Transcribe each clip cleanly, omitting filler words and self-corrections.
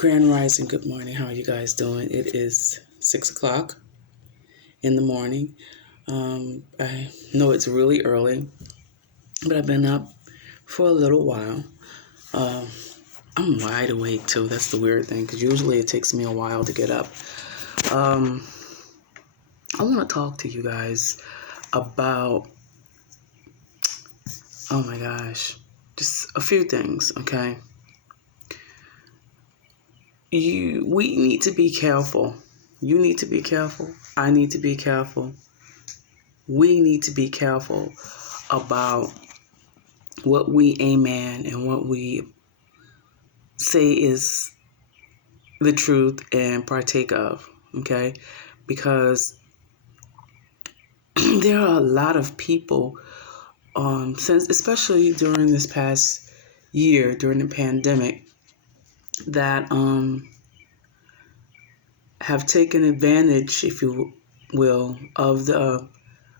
Grand Rising, good morning. How are you guys doing? It is 6 o'clock in the morning. I know it's really early, but I've been up for a little while. Um, I'm wide awake too. That's the weird thing, because usually it takes me a while to get up. Um, I want to talk to you guys about, oh my gosh, just a few things, okay? We need to be careful. You need to be careful. I need to be careful. We need to be careful about what we amen and what we say is the truth and partake of, okay? Because there are a lot of people, since especially during this past year, during the pandemic, that have taken advantage, if you will, of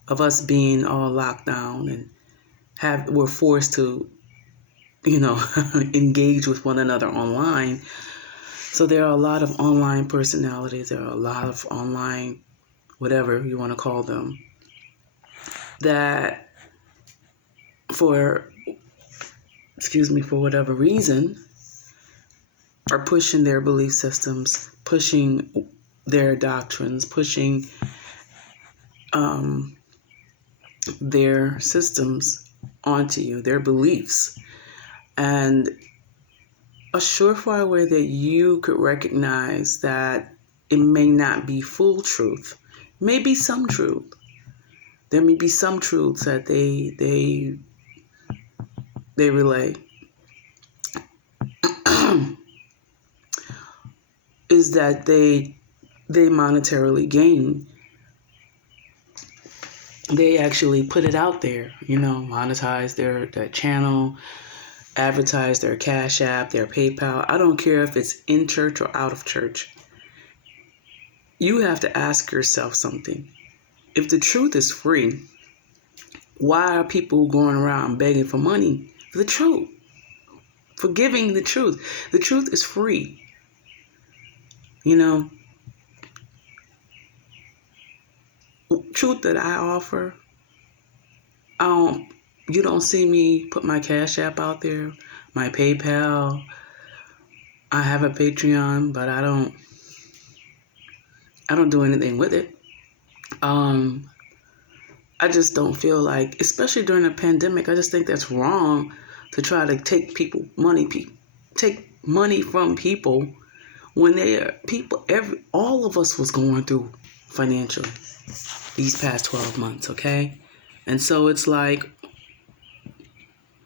us being all locked down and were forced to, engage with one another online. So there are a lot of online personalities. There are a lot of online, whatever you want to call them, that for whatever reason, are pushing their belief systems, pushing their doctrines, pushing their systems onto you, their beliefs. And a surefire way that you could recognize that it may not be full truth, maybe some truth. There may be some truths that they relay. Is that they monetarily gain. They actually put it out there, monetize their channel, advertise their Cash App, their PayPal. I don't care if it's in church or out of church. You have to ask yourself something. If the truth is free, why are people going around begging for money for the truth? For giving the truth. The truth is free. Truth that I offer, you don't see me put my Cash App out there, my PayPal. I have a Patreon, but I don't do anything with it. I just don't feel like, especially during a pandemic, I just think that's wrong to try to take money from people when all of us was going through financially these past 12 months, okay? And so it's like,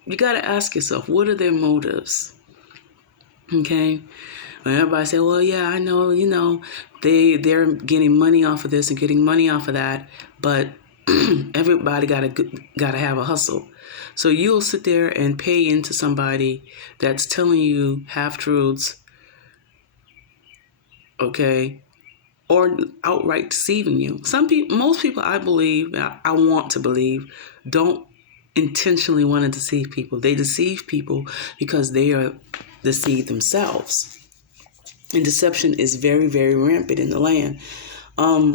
you got to ask yourself, what are their motives? Okay? When everybody say, well, yeah, I know, they're getting money off of this and getting money off of that, but everybody gotta have a hustle. So you'll sit there and pay into somebody that's telling you half-truths, okay, or outright deceiving you. Most people, I believe, I want to believe, don't intentionally want to deceive people. They deceive people because they are deceived themselves. And deception is very, very rampant in the land. I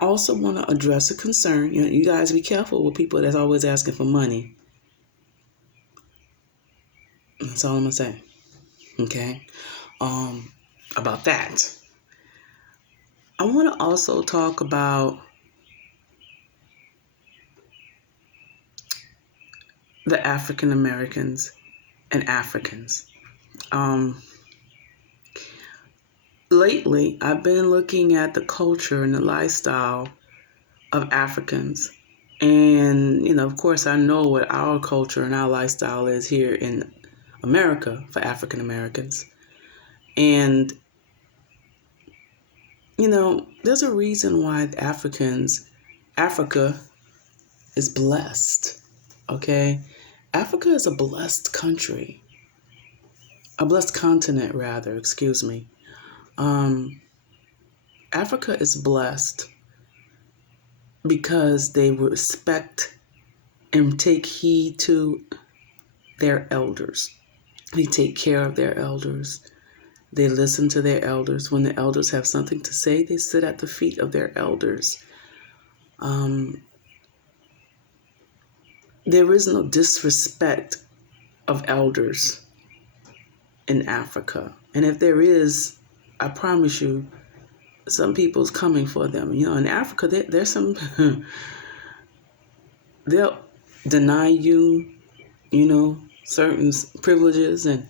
also want to address a concern. You guys be careful with people that's always asking for money. That's all I'm going to say. Okay? About that. I want to also talk about the African Americans and Africans. Lately, I've been looking at the culture and the lifestyle of Africans. And, of course, I know what our culture and our lifestyle is here in America for African Americans. And, there's a reason why Africa is blessed, okay? Africa is a blessed country, a blessed continent, rather, excuse me. Africa is blessed because they respect and take heed to their elders. They take care of their elders. They listen to their elders. When the elders have something to say, they sit at the feet of their elders. There is no disrespect of elders in Africa. And if there is, I promise you, some people's coming for them. In Africa, there's some, they'll deny you, certain privileges, and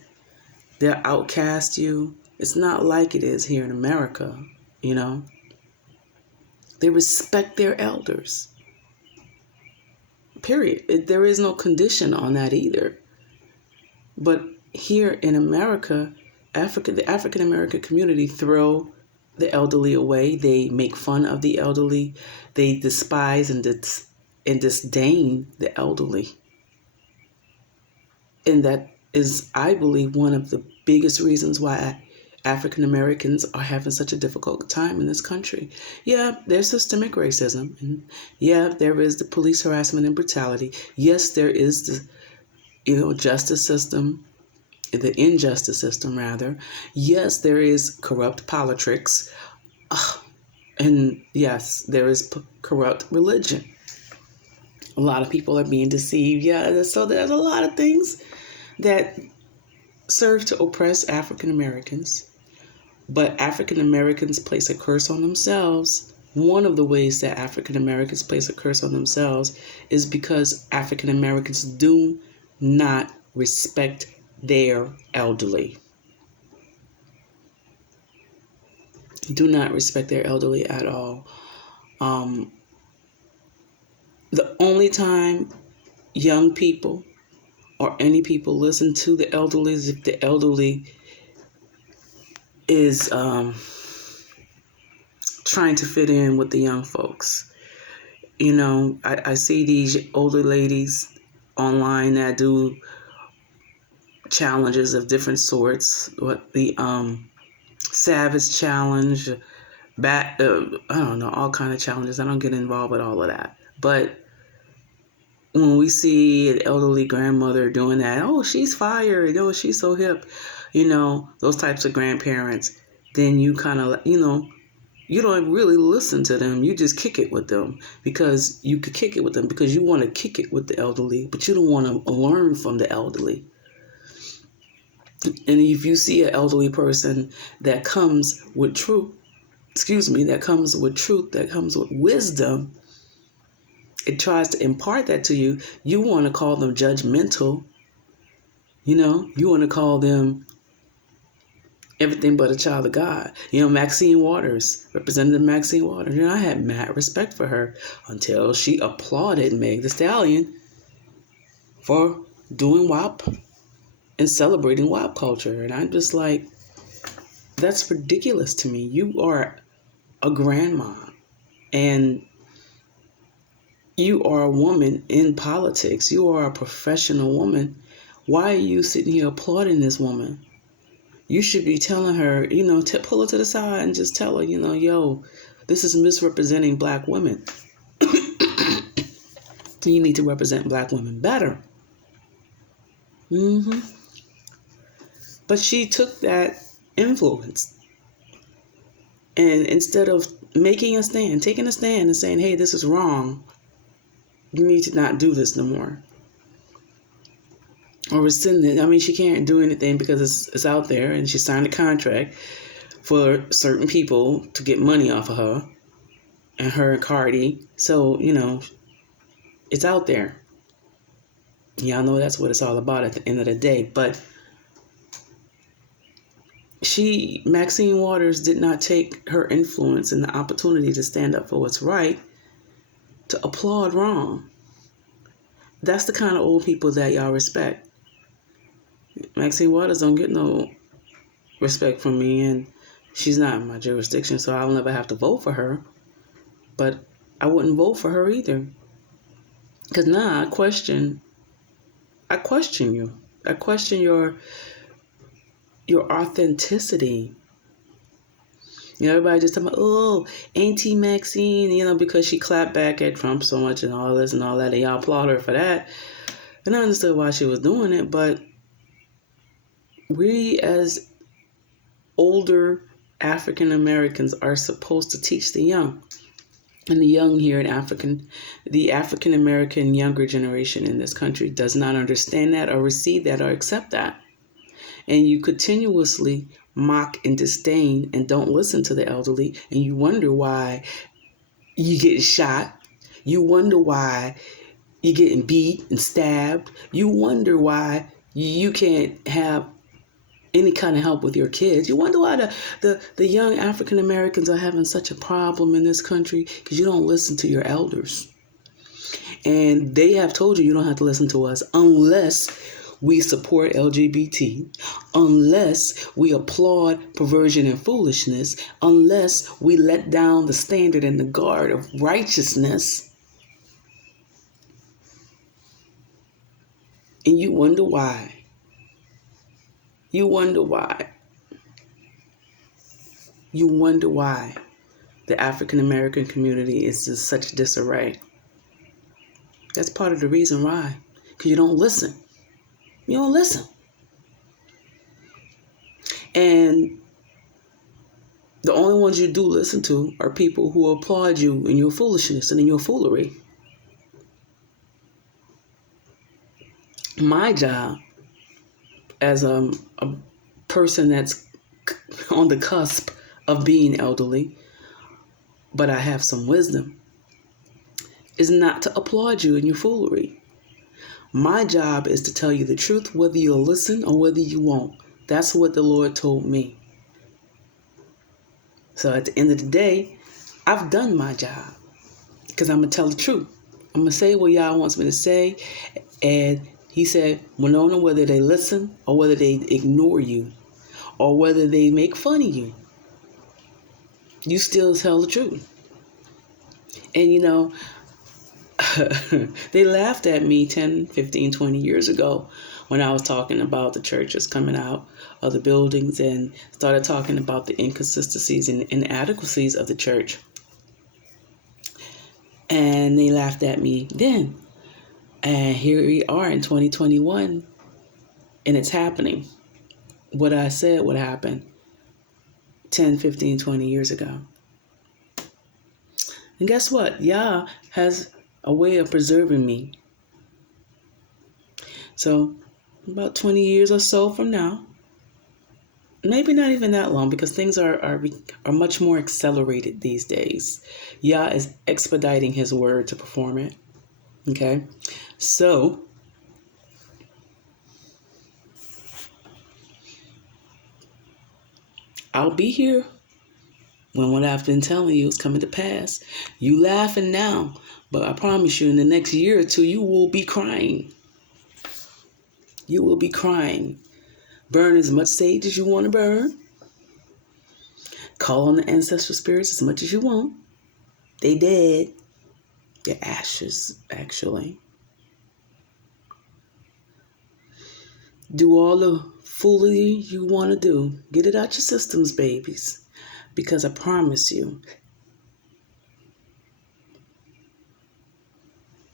they'll outcast you. It's not like it is here in America, They respect their elders. Period. There is no condition on that either. But here in America, the African American community throw the elderly away. They make fun of the elderly. They despise and disdain the elderly. And that is, I believe, one of the biggest reasons why African Americans are having such a difficult time in this country. Yeah, there's systemic racism. And yeah, there is the police harassment and brutality. Yes, there is the justice system, the injustice system rather. Yes, there is corrupt politics. And yes, there is corrupt religion. A lot of people are being deceived. Yeah, so there's a lot of things that serve to oppress African Americans. But African Americans place a curse on themselves. One of the ways that African Americans place a curse on themselves is because African Americans do not respect their elderly. Do not respect their elderly at all. The only time young people or any people listen to the elderly is if the elderly is trying to fit in with the young folks. I see these older ladies online that do challenges of different sorts. What the Savage Challenge, I don't know, all kind of challenges. I don't get involved with all of that. But when we see an elderly grandmother doing that, oh, she's fired, oh, she's so hip, those types of grandparents, then you kind of, you don't really listen to them. You just kick it with them because you could kick it with them because you want to kick it with the elderly, but you don't want to learn from the elderly. And if you see an elderly person that comes with truth, that comes with wisdom, it tries to impart that to you, you want to call them judgmental. You want to call them everything but a child of God. Maxine Waters, Representative Maxine Waters. I had mad respect for her until she applauded Meg Thee Stallion for doing WAP and celebrating WAP culture. And I'm just like, that's ridiculous to me. You are a grandma and you are a woman in politics. You are a professional woman. Why are you sitting here applauding this woman? You should be telling her, pull her to the side and just tell her, yo, this is misrepresenting black women. You need to represent black women better. But she took that influence. And instead of taking a stand and saying, hey, this is wrong, you need to not do this no more. Or rescind it. She can't do anything because it's out there, and she signed a contract for certain people to get money off of her and Cardi. So, it's out there. Y'all know that's what it's all about at the end of the day. But Maxine Waters did not take her influence and the opportunity to stand up for what's right to applaud wrong. That's the kind of old people that y'all respect. Maxine Waters don't get no respect from me, and she's not in my jurisdiction, so I'll never have to vote for her. But I wouldn't vote for her either. Because now I question you. I question your authenticity. Everybody just talking about, oh, Auntie Maxine, because she clapped back at Trump so much and all this and all that, and y'all applaud her for that. And I understood why she was doing it, but we as older African Americans are supposed to teach the young. And the young here the African American younger generation in this country does not understand that or receive that or accept that. And you continuously mock and disdain and don't listen to the elderly, and you wonder why you get shot. You wonder why you're getting beat and stabbed. You wonder why you can't have any kind of help with your kids. You wonder why the young African Americans are having such a problem in this country, because you don't listen to your elders. And they have told you don't have to listen to us unless we support LGBT, unless we applaud perversion and foolishness, unless we let down the standard and the guard of righteousness. And you wonder why. You wonder why. You wonder why the African American community is in such disarray. That's part of the reason why. Because you don't listen. You don't listen. And the only ones you do listen to are people who applaud you in your foolishness and in your foolery. My job as a person that's on the cusp of being elderly, but I have some wisdom, is not to applaud you in your foolery. My job is to tell you the truth, whether you'll listen or whether you won't. That's what the Lord told me. So at the end of the day, I've done my job, because I'm going to tell the truth. I'm going to say what Yah wants me to say. And he said, we don't know whether they listen or whether they ignore you or whether they make fun of you. You still tell the truth. And you know, they laughed at me 10, 15, 20 years ago when I was talking about the churches coming out of the buildings and started talking about the inconsistencies and inadequacies of the church. And they laughed at me then. And here we are in 2021, and it's happening. What I said would happen 10, 15, 20 years ago. And guess what? Yah has a way of preserving me. So about 20 years or so from now, maybe not even that long, because things are much more accelerated these days. Yah is expediting his word to perform it. Okay? So I'll be here when what I've been telling you is coming to pass. You laughing now, but I promise you in the next year or two, you will be crying. You will be crying. Burn as much sage as you want to burn. Call on the ancestral spirits as much as you want. They dead. They're ashes, actually. Do all the foolery you want to do. Get it out your systems, babies. Because I promise you,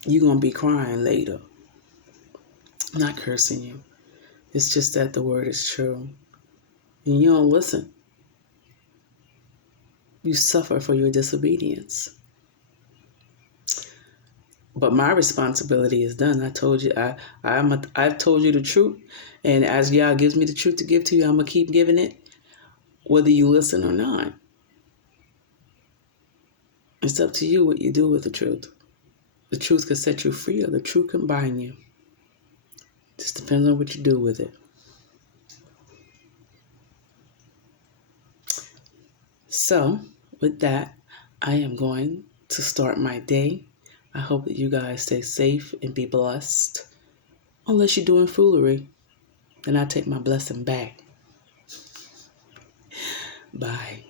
you're going to be crying later. I'm not cursing you. It's just that the word is true. And you don't listen. You suffer for your disobedience. But my responsibility is done. I told you, I've told you the truth. And as Yah gives me the truth to give to you, I'm going to keep giving it, whether you listen or not. It's up to you what you do with the truth. The truth can set you free, or the truth can bind you. Just depends on what you do with it. So, with that, I am going to start my day. I hope that you guys stay safe and be blessed. Unless you're doing foolery, then I take my blessing back. Bye.